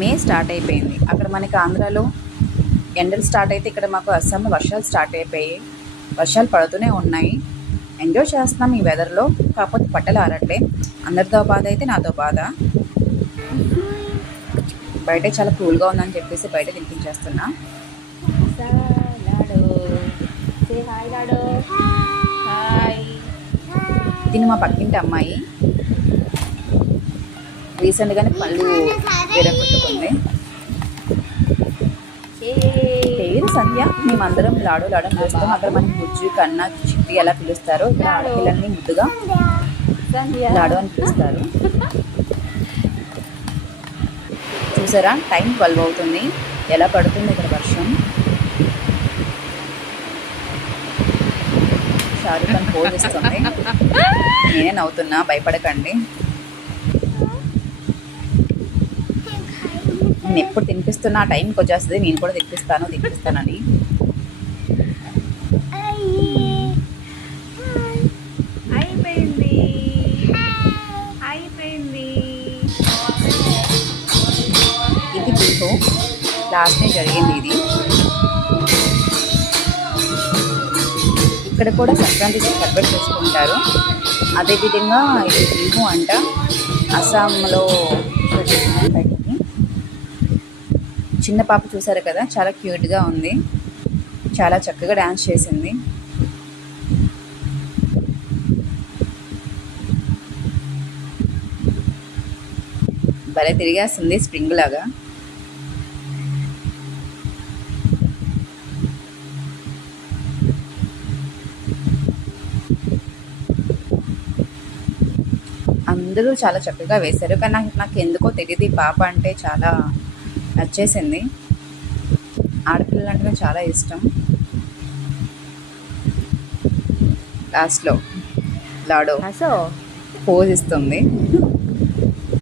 మే start అయిపోయింది. అక్కడ మనకి ఆంధ్రాలో ఎండలు స్టార్ట్ అయితే ఇక్కడ మాకు అస్సాంలో వర్షాలు స్టార్ట్ అయిపోయాయి. వర్షాలు పడుతూనే ఉన్నాయి. ఎంజాయ్ చేస్తున్నాం ఈ వెదర్లో. కాకపోతే బట్టలు ఆరట్లే. అందరితో బాధ అయితే నాతో బాధ. బయట చాలా కూల్గా ఉందని చెప్పేసి బయట తినిపించేస్తున్నా. తిని మా పక్కింటి అమ్మాయి రీసెంట్గానే పళ్ళు విరగొట్టుకుంది. పేరు సంధ్య. మేమందరం లాడు లాడని పిలుస్తాం. అక్కడ మనకి బుజ్జి కన్నా చిట్టి ఎలా పిలుస్తారో ఇక్కడ ఆడపిల్లల్ని ముద్దుగా లాడు అని పిలుస్తారు. చూసారా, టైం 12 అవుతుంది. ఎలా పడుతుంది ఇక్కడ వర్షం. షారుఖ్ ఖాన్ పోజ్ ఇస్తుంది. నేనే నవ్వుతున్నా, భయపడకండి. నేను ఎప్పుడు తినిపిస్తున్నా ఆ టైంకి వచ్చేస్తుంది. నేను కూడా తినిపిస్తానని. ఇది బిహు లాస్ట్ డే జరిగింది. ఇది ఇక్కడ కూడా సంక్రాంతి సెలబ్రేట్ చేసుకుంటారు. అదేవిధంగా ఇది బిహు అంట. అస్సాంలో చిన్న పాప చూసారు కదా, చాలా క్యూట్గా ఉంది. చాలా చక్కగా డ్యాన్స్ చేసింది. భలే తిరిగేస్తుంది స్ప్రింగ్ లాగా. అందరూ చాలా చక్కగా వేశారు. కానీ నాకు ఎందుకో తెలియదు, ఈ పాప అంటే చాలా నచ్చేసింది. ఆడపిల్లలు అంటే నాకు చాలా ఇష్టం. లాస్ట్లో లాడో పోజ్ ఇస్తుంది.